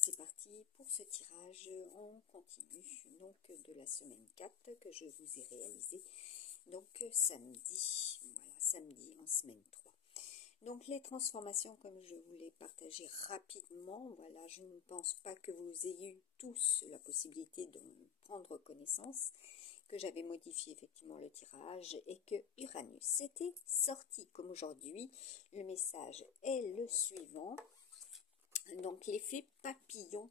c'est parti pour ce tirage. On continue donc de la semaine 4 que je vous ai réalisé. Donc samedi, voilà, samedi en semaine 3. Donc les transformations, comme je vous l'ai partagé rapidement, voilà, je ne pense pas que vous ayez eu tous la possibilité de prendre connaissance, que j'avais modifié effectivement le tirage et que Uranus était sorti comme aujourd'hui. Le message est le suivant. Donc l'effet papillon,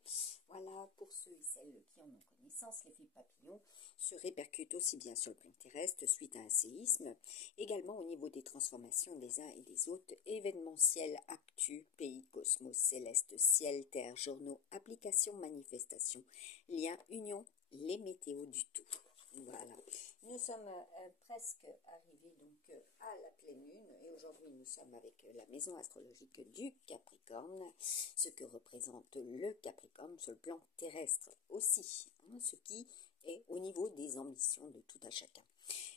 voilà, pour ceux et celles qui en ont connaissance, l'effet papillon se répercute aussi bien sur le plan terrestre suite à un séisme, également au niveau des transformations des uns et des autres, événementiel, actu, pays, cosmos, céleste, ciel, terre, journaux, applications, manifestations, liens, union, les météos du tout. Voilà, nous sommes presque arrivés donc à la pleine lune et aujourd'hui nous sommes avec la maison astrologique du Capricorne, ce que représente le Capricorne sur le plan terrestre aussi, hein, ce qui est au niveau des ambitions de tout à chacun.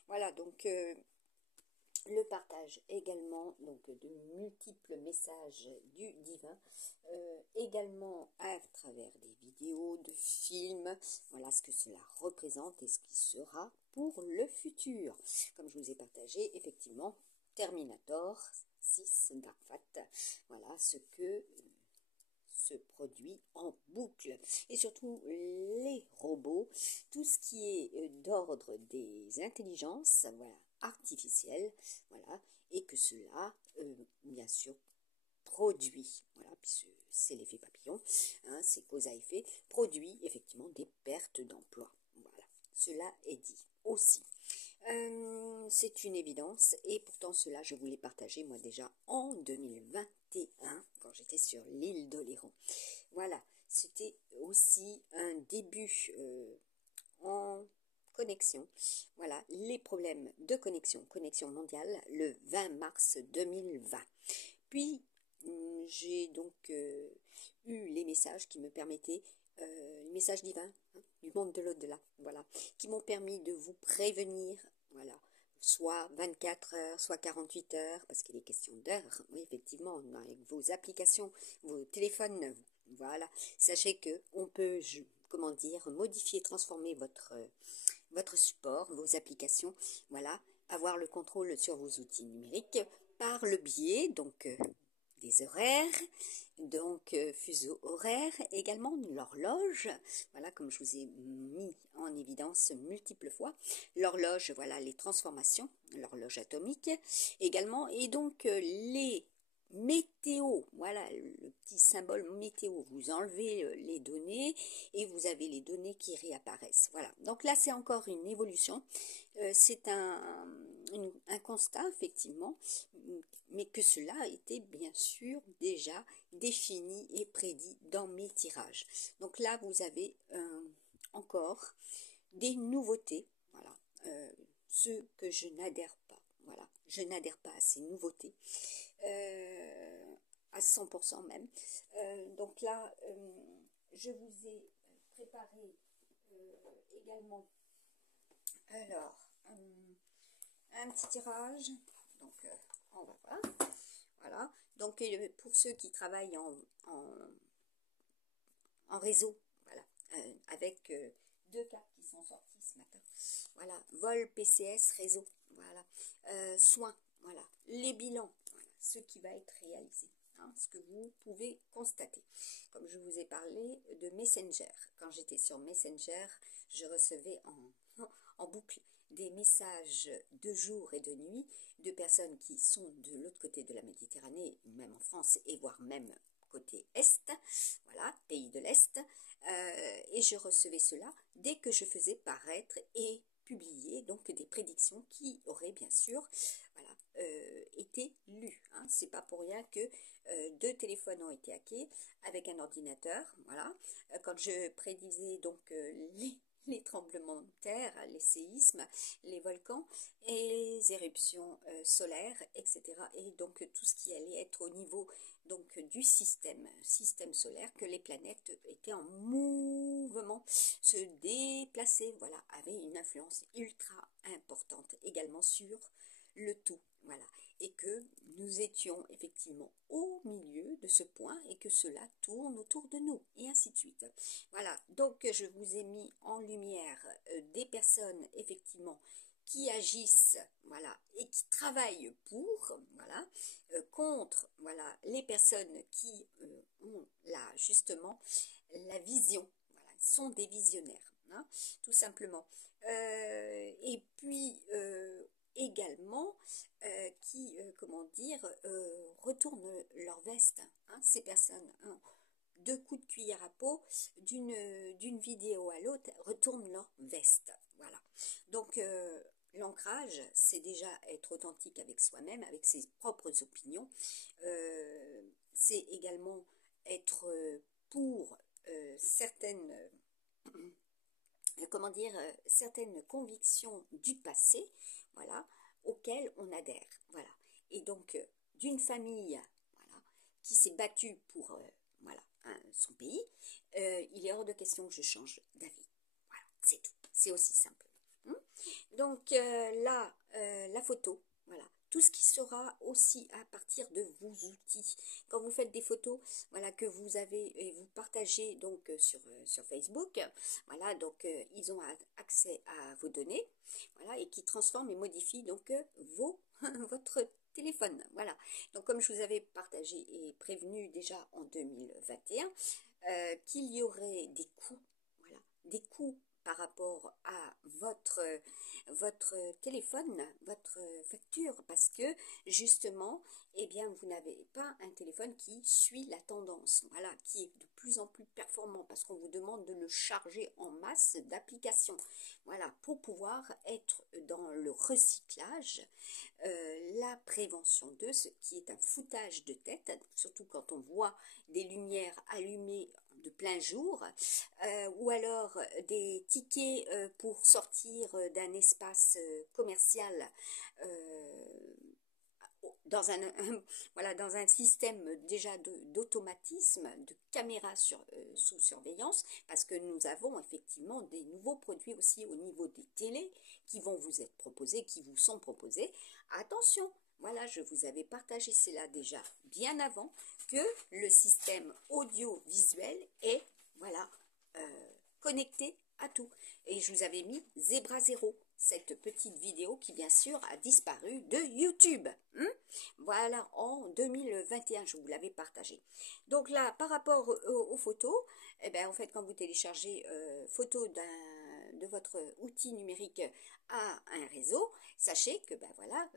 Voilà, donc le partage également donc de multiples messages du divin, également à travers des vidéos, de films, voilà ce que cela représente et ce qui sera pour le futur. Comme je vous ai partagé, effectivement, Terminator 6 Dark Fate, voilà ce que se produit en boucle, et surtout les robots, tout ce qui est d'ordre des intelligences, voilà, artificielles, voilà, et que cela, bien sûr, produit, voilà, puisque c'est l'effet papillon, hein, c'est cause à effet, produit effectivement des pertes d'emploi. Voilà, cela est dit aussi. C'est une évidence et pourtant cela je vous l'ai partagé moi déjà en 2021 quand j'étais sur l'île d'Oléron. Voilà, c'était aussi un début en connexion. Voilà, les problèmes de connexion mondiale le 20 mars 2020. Puis j'ai donc eu les messages qui me permettaient, les messages divins, hein, du monde de l'au-delà, voilà, qui m'ont permis de vous prévenir, voilà, soit 24 heures, soit 48 heures, parce qu'il est question d'heures, oui, effectivement, avec vos applications, vos téléphones, voilà, sachez que on peut, comment dire, modifier, transformer votre support, vos applications, voilà, avoir le contrôle sur vos outils numériques par le biais, donc, des horaires, donc fuseau horaire, également l'horloge, voilà, comme je vous ai mis en évidence multiples fois, l'horloge, voilà, les transformations, l'horloge atomique, également, et donc les météo, voilà, le petit symbole météo, vous enlevez les données et vous avez les données qui réapparaissent, voilà, donc là c'est encore une évolution, c'est un constat effectivement, mais que cela a été bien sûr déjà défini et prédit dans mes tirages. Donc là vous avez encore des nouveautés, voilà, ce que je n'adhère pas, voilà, je n'adhère pas à ces nouveautés, à 100% même. Donc là, je vous ai préparé également, alors, un petit tirage, donc on va voir, voilà, donc pour ceux qui travaillent en réseau, voilà, avec deux cartes qui sont sorties ce matin, voilà, vol, PCS, réseau, voilà, soins, voilà, les bilans, voilà, ce qui va être réalisé, hein, ce que vous pouvez constater. Comme je vous ai parlé de Messenger, quand j'étais sur Messenger, je recevais en boucle des messages de jour et de nuit de personnes qui sont de l'autre côté de la Méditerranée, même en France et voire même côté Est, voilà, pays de l'Est, et je recevais cela dès que je faisais paraître et publier donc des prédictions qui auraient bien sûr, voilà, été lues, hein. C'est pas pour rien que 2 téléphones ont été hackés avec un ordinateur, voilà, quand je prédisais donc les tremblements de terre, les séismes, les volcans et les éruptions solaires, etc. Et donc tout ce qui allait être au niveau donc du système solaire, que les planètes étaient en mouvement, se déplaçaient, voilà, avaient une influence ultra importante également sur le tout, voilà. Et que nous étions effectivement au milieu de ce point et que cela tourne autour de nous, et ainsi de suite. Voilà, donc je vous ai mis en lumière des personnes effectivement qui agissent, voilà, et qui travaillent pour, voilà, contre, voilà, les personnes qui ont là, justement, la vision, voilà, sont des visionnaires, hein, tout simplement. Et puis, également, qui, comment dire, retournent leur veste, hein, ces personnes, hein, deux coups de cuillère à peau, d'une vidéo à l'autre, retournent leur veste, voilà. Donc, l'ancrage, c'est déjà être authentique avec soi-même, avec ses propres opinions. C'est également être pour certaines, comment dire, certaines convictions du passé, voilà, auxquelles on adhère, voilà. Et donc, d'une famille, voilà, qui s'est battue pour, voilà, son pays, il est hors de question que je change d'avis. Voilà, c'est tout. C'est aussi simple. Donc là, la photo, voilà, tout ce qui sera aussi à partir de vos outils. Quand vous faites des photos, voilà, que vous avez et vous partagez donc sur Facebook, voilà, donc ils ont accès à vos données, voilà, et qui transforment et modifient donc votre téléphone, voilà. Donc comme je vous avais partagé et prévenu déjà en 2021, qu'il y aurait des coûts, voilà, des coûts par rapport à votre téléphone, votre facture, parce que justement, eh bien, vous n'avez pas un téléphone qui suit la tendance, voilà, qui est de plus en plus performant, parce qu'on vous demande de le charger en masse d'applications, voilà, pour pouvoir être dans le recyclage, la prévention de ce qui est un foutage de tête, surtout quand on voit des lumières allumées de plein jour, ou alors des tickets pour sortir d'un espace commercial dans voilà, dans un système déjà d'automatisme, de caméras sous surveillance, parce que nous avons effectivement des nouveaux produits aussi au niveau des télés qui vont vous être proposés, qui vous sont proposés. Attention, voilà, je vous avais partagé cela déjà bien avant, que le système audiovisuel est, voilà, connecté à tout. Et je vous avais mis Zebra Zero, cette petite vidéo qui bien sûr a disparu de YouTube. Voilà, en 2021, je vous l'avais partagé. Donc là, par rapport aux photos, eh ben, en fait, quand vous téléchargez photo de votre outil numérique à un réseau, sachez que ben voilà,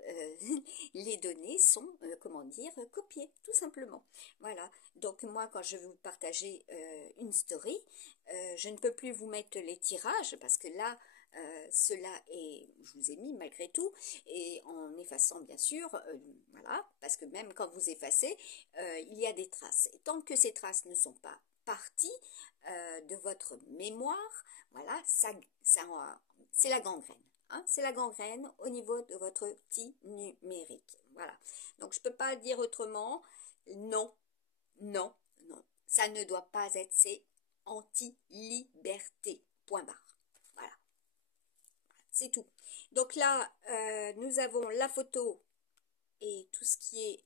les données sont, comment dire, copiées, tout simplement. Voilà, donc moi, quand je vais vous partager une story, je ne peux plus vous mettre les tirages, parce que là, cela est, je vous ai mis malgré tout, et en effaçant bien sûr, voilà, parce que même quand vous effacez, il y a des traces. Et tant que ces traces ne sont pas parties de votre mémoire, voilà, c'est la gangrène. Hein, c'est la gangrène au niveau de votre outil numérique. Voilà. Donc je ne peux pas dire autrement. Non, non, non. Ça ne doit pas être, c'est anti-liberté. Point barre. Voilà. C'est tout. Donc là, nous avons la photo et tout ce qui est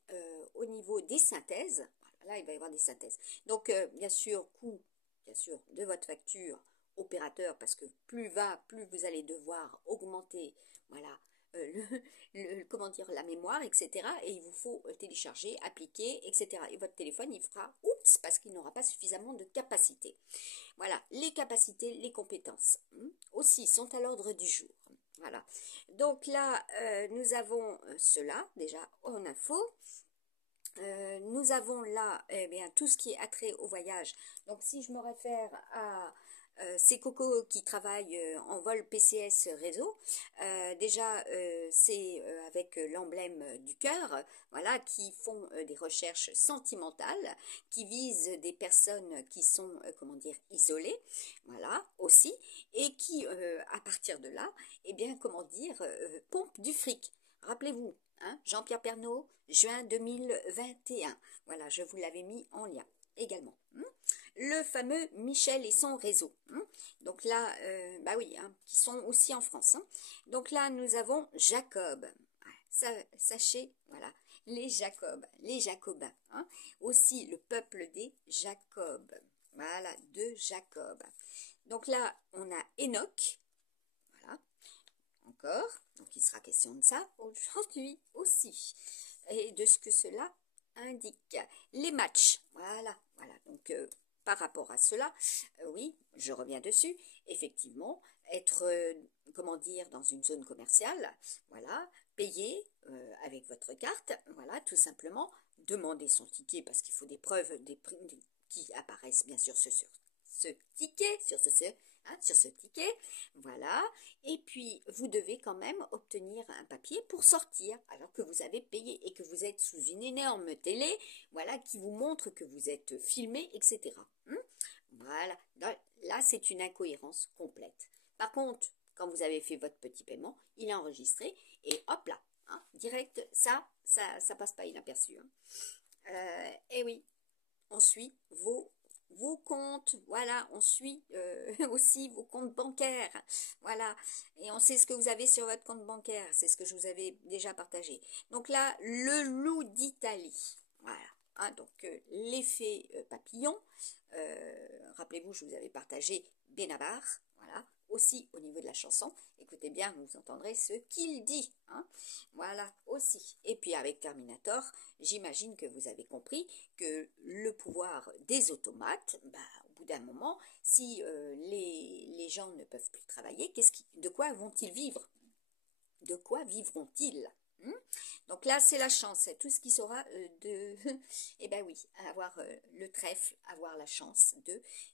au niveau des synthèses. Voilà, là, il va y avoir des synthèses. Donc, bien sûr, coût, bien sûr, de votre facture opérateur, parce que plus vous allez devoir augmenter, voilà, comment dire, la mémoire, etc. Et il vous faut télécharger, appliquer, etc. Et votre téléphone, il fera oups, parce qu'il n'aura pas suffisamment de capacité. Voilà, les capacités, les compétences aussi sont à l'ordre du jour. Voilà, donc là, nous avons cela déjà en info. Nous avons là eh bien, tout ce qui est attrait au voyage. Donc si je me réfère à ces cocos qui travaillent en vol PCS réseau, déjà c'est avec l'emblème du cœur, voilà, qui font des recherches sentimentales, qui visent des personnes qui sont, comment dire, isolées, voilà, aussi, et qui, à partir de là, eh bien, comment dire, pompent du fric. Rappelez-vous, hein, Jean-Pierre Pernaut, juin 2021. Voilà, je vous l'avais mis en lien également. Le fameux Michel et son réseau. Donc là, bah oui, qui sont aussi en France. Donc là, nous avons Jacob. sachez, voilà, les Jacobins, hein, aussi le peuple des Jacobs, voilà, de Jacob. Donc là, on a Enoch, voilà, encore, donc il sera question de ça aujourd'hui aussi, et de ce que cela indique. Les matchs, voilà, donc par rapport à cela, oui, je reviens dessus, effectivement, être, comment dire, dans une zone commerciale, voilà, payer avec votre carte, voilà, tout simplement, demander son ticket parce qu'il faut des preuves des prix qui apparaissent bien sûr sur ce ticket, sur ce ticket, voilà, et puis vous devez quand même obtenir un papier pour sortir alors que vous avez payé et que vous êtes sous une énorme télé, voilà, qui vous montre que vous êtes filmé, etc. Voilà, là c'est une incohérence complète. Par contre, quand vous avez fait votre petit paiement, il est enregistré et hop là, hein, direct, ça passe pas inaperçu. Et oui, on suit vos comptes, voilà, on suit aussi vos comptes bancaires, voilà, et on sait ce que vous avez sur votre compte bancaire, c'est ce que je vous avais déjà partagé. Donc là, le loup d'Italie, voilà, hein, donc l'effet papillon, rappelez-vous, je vous avais partagé Benabar, voilà, aussi au niveau de la chanson, écoutez bien, vous entendrez ce qu'il dit, hein, voilà, aussi. Et puis avec Terminator, j'imagine que vous avez compris que le pouvoir des automates, bah, au bout d'un moment, si les gens ne peuvent plus travailler, de quoi vont-ils vivre? De quoi vivront-ils? Donc là, c'est la chance, c'est tout ce qui sera eh ben oui, avoir le trèfle, avoir la chance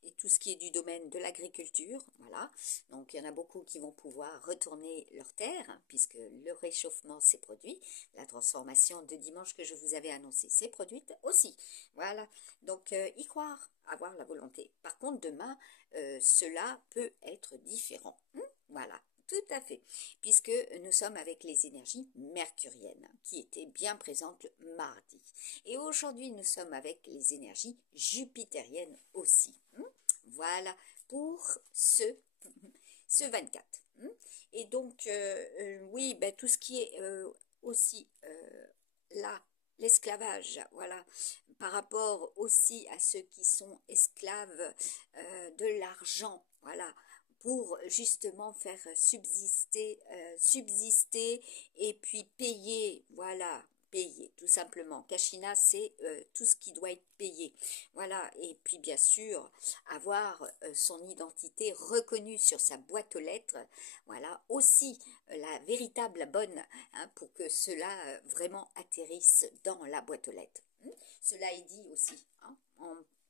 et tout ce qui est du domaine de l'agriculture, voilà. Donc il y en a beaucoup qui vont pouvoir retourner leur terre, hein, puisque le réchauffement s'est produit, la transformation de dimanche que je vous avais annoncé s'est produite aussi, voilà. Donc y croire, avoir la volonté. Par contre, demain, cela peut être différent, voilà. Tout à fait, puisque nous sommes avec les énergies mercuriennes qui étaient bien présentes le mardi. Et aujourd'hui, nous sommes avec les énergies jupitériennes aussi. Voilà pour ce 24. Et donc, oui, ben, tout ce qui est aussi là, l'esclavage, voilà, par rapport aussi à ceux qui sont esclaves de l'argent, voilà, pour justement faire subsister et puis payer, voilà, payer tout simplement. Kashina, c'est tout ce qui doit être payé. Voilà, et puis bien sûr, avoir son identité reconnue sur sa boîte aux lettres, voilà, aussi la véritable, la bonne, hein, pour que cela vraiment atterrisse dans la boîte aux lettres. Cela est dit aussi, hein,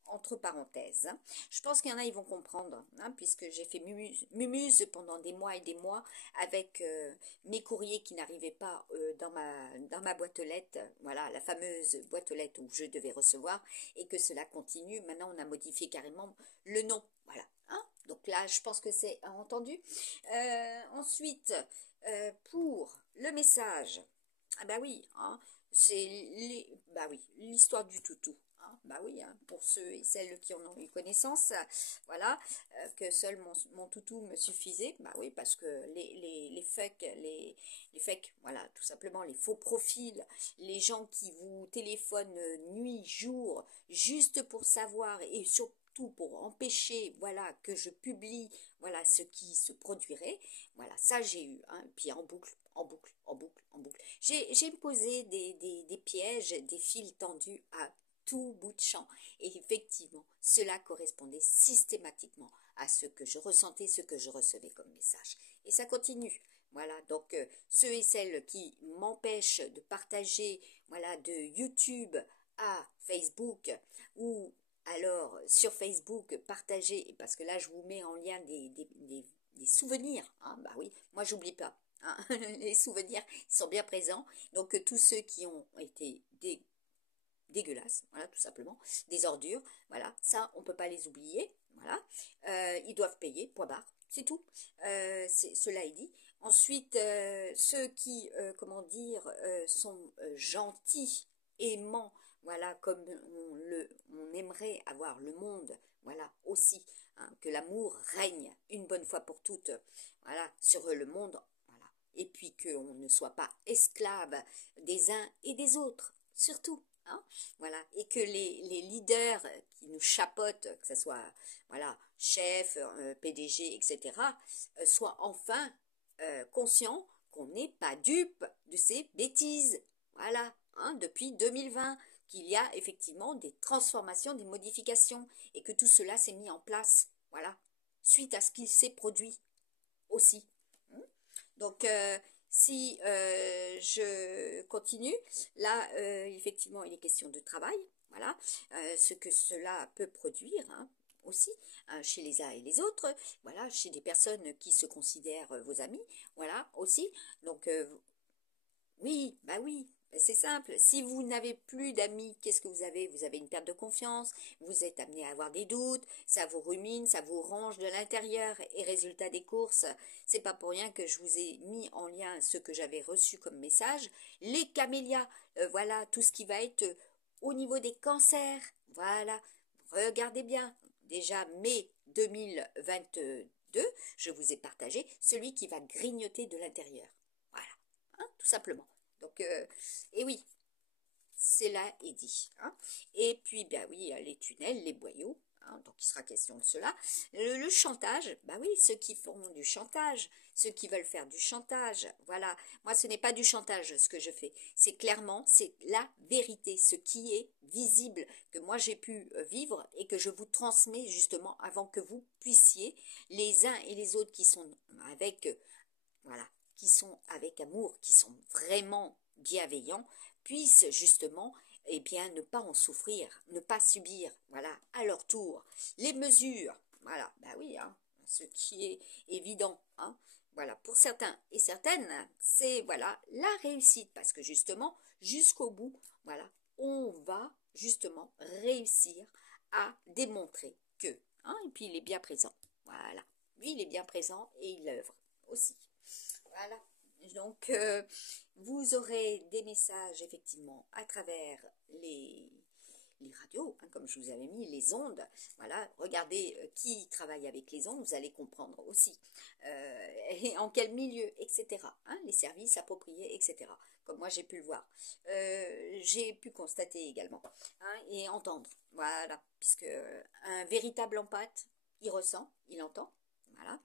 entre parenthèses. Hein. Je pense qu'il y en a, ils vont comprendre, hein, puisque j'ai fait mumuse pendant des mois et des mois avec mes courriers qui n'arrivaient pas dans ma boîte aux lettres, voilà, la fameuse boîte aux lettres où je devais recevoir, et que cela continue. Maintenant, on a modifié carrément le nom, voilà. Hein. Donc là, je pense que c'est entendu. Ensuite, pour le message, ah bah oui, hein, bah oui, l'histoire du toutou. Hein, bah oui, hein, pour ceux et celles qui en ont eu connaissance, voilà, que seul mon toutou me suffisait. Bah oui, parce que les fakes, voilà, tout simplement les faux profils, les gens qui vous téléphonent nuit, jour, juste pour savoir et surtout pour empêcher, voilà, que je publie, voilà, ce qui se produirait. Voilà, ça j'ai eu, hein, puis en boucle, en boucle, en boucle, en boucle. J'ai posé des pièges, des fils tendus à tout bout de champ. Et effectivement, cela correspondait systématiquement à ce que je ressentais, ce que je recevais comme message. Et ça continue. Voilà, donc ceux et celles qui m'empêchent de partager, voilà, de YouTube à Facebook ou alors sur Facebook partager, parce que là je vous mets en lien des souvenirs, hein, bah oui, moi j'oublie pas. Hein, les souvenirs sont bien présents. Donc tous ceux qui ont été dégueulasses, voilà, tout simplement, des ordures, voilà, ça on peut pas les oublier, voilà, ils doivent payer, point barre, c'est tout, cela est dit. Ensuite, ceux qui, comment dire, sont gentils, aimants, voilà, comme on aimerait avoir le monde, voilà, aussi, hein, que l'amour règne une bonne fois pour toutes, voilà, sur le monde, voilà, et puis qu'on ne soit pas esclave des uns et des autres, surtout. Hein, voilà, et que les leaders qui nous chapeautent, que ce soit voilà, chef, PDG, etc., soient enfin conscients qu'on n'est pas dupe de ces bêtises. Voilà, hein, depuis 2020, qu'il y a effectivement des transformations, des modifications, et que tout cela s'est mis en place, voilà, suite à ce qui s'est produit aussi. Donc, si je continue, là, effectivement, il est question de travail, voilà, ce que cela peut produire, hein, aussi, hein, chez les uns et les autres, voilà, chez des personnes qui se considèrent vos amis, voilà, aussi. Donc, oui, bah oui, c'est simple. Si vous n'avez plus d'amis, qu'est-ce que vous avez? Vous avez une perte de confiance, vous êtes amené à avoir des doutes, ça vous rumine, ça vous range de l'intérieur. Et résultat des courses, c'est pas pour rien que je vous ai mis en lien ce que j'avais reçu comme message. Les camélias, voilà, tout ce qui va être au niveau des cancers, voilà. Regardez bien, déjà mai 2022, je vous ai partagé celui qui va grignoter de l'intérieur. Voilà, hein, tout simplement. Donc, et oui, c'est là et dit. Hein. Et puis, ben oui, les tunnels, les boyaux, hein, donc il sera question de cela. Le chantage, ben oui, ceux qui font du chantage, ceux qui veulent faire du chantage, voilà. Moi, ce n'est pas du chantage ce que je fais. C'est clairement, c'est la vérité, ce qui est visible, que moi j'ai pu vivre et que je vous transmets justement avant que vous puissiez, les uns et les autres qui sont avec, voilà, qui sont avec amour, qui sont vraiment bienveillants, puissent justement eh bien, ne pas en souffrir, ne pas subir, voilà, à leur tour. Les mesures, voilà, bah oui, hein, ce qui est évident, hein, voilà, pour certains et certaines, c'est, voilà, la réussite, parce que justement, jusqu'au bout, voilà, on va justement réussir à démontrer que, hein, et puis il est bien présent, voilà, lui il est bien présent et il œuvre aussi. Voilà. Donc, vous aurez des messages effectivement à travers les radios, hein, comme je vous avais mis, les ondes. Voilà, regardez qui travaille avec les ondes, vous allez comprendre aussi. Et en quel milieu, etc. Hein, les services appropriés, etc. Comme moi j'ai pu le voir. J'ai pu constater également. Hein, et entendre. Voilà, puisque un véritable empathe, il ressent, il entend. Voilà.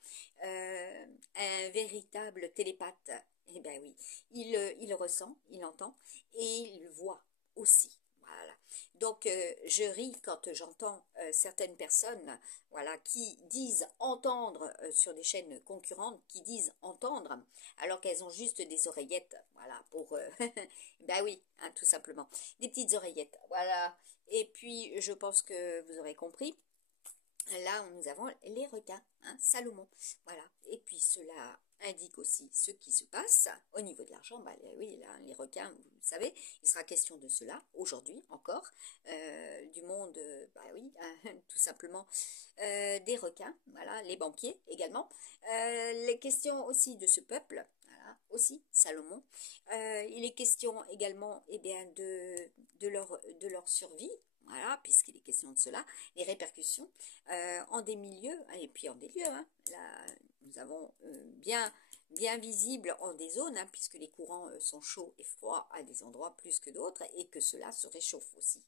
Un véritable télépathe, eh bien oui, il ressent, il entend et il voit aussi. Voilà. Donc, je ris quand j'entends certaines personnes, voilà, qui disent entendre sur des chaînes concurrentes, qui disent entendre, alors qu'elles ont juste des oreillettes, voilà, pour, ben oui, hein, tout simplement, des petites oreillettes, voilà. Et puis, je pense que vous aurez compris. Là, nous avons les requins, hein, Salomon. Voilà. Et puis, cela indique aussi ce qui se passe au niveau de l'argent. Bah, oui, là, les requins, vous le savez, il sera question de cela aujourd'hui encore. Du monde, bah oui, hein, tout simplement des requins. Voilà, les banquiers également. Les questions aussi de ce peuple. Voilà, aussi Salomon. Il est question également eh bien, de leur survie. Voilà, puisqu'il est question de cela, les répercussions en des milieux, et puis en des lieux. Hein. Là, nous avons bien visible en des zones, hein, puisque les courants sont chauds et froids à des endroits plus que d'autres, et que cela se réchauffe aussi.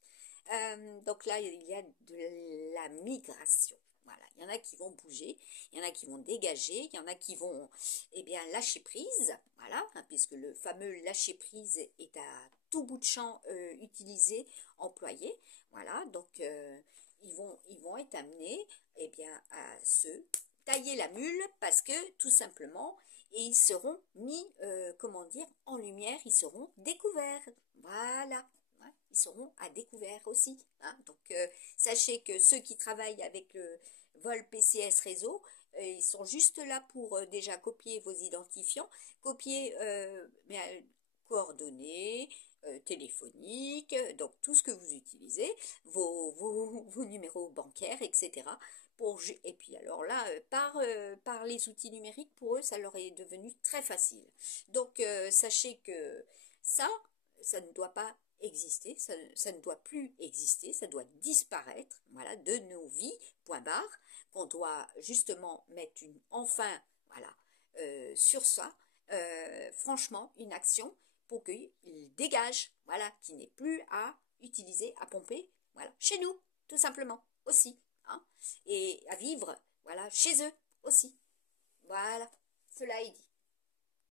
Donc là, il y a de la migration. Voilà, il y en a qui vont bouger, il y en a qui vont dégager, il y en a qui vont eh bien, lâcher prise, voilà, hein, puisque le fameux lâcher prise est à tout bout de champ utilisé, employé, voilà, donc ils vont être amenés eh bien, à se tailler la mule parce que tout simplement, et ils seront mis, comment dire, en lumière, ils seront découverts, voilà. Hein, ils seront à découvert aussi. Hein. Donc, sachez que ceux qui travaillent avec le vol PCS réseau, ils sont juste là pour déjà copier vos identifiants, copier coordonnées téléphoniques, donc tout ce que vous utilisez, vos numéros bancaires, etc. Et puis alors là, par les outils numériques, pour eux, ça leur est devenu très facile. Donc, sachez que ça ne doit pas exister, ça ne doit plus exister, ça doit disparaître, voilà, de nos vies, point barre, qu'on doit justement mettre enfin, voilà, sur ça, franchement une action pour qu'il dégage, voilà, qu'il n'ait plus à utiliser, à pomper, voilà, chez nous, tout simplement, aussi, hein, et à vivre, voilà, chez eux aussi. Voilà, cela est dit.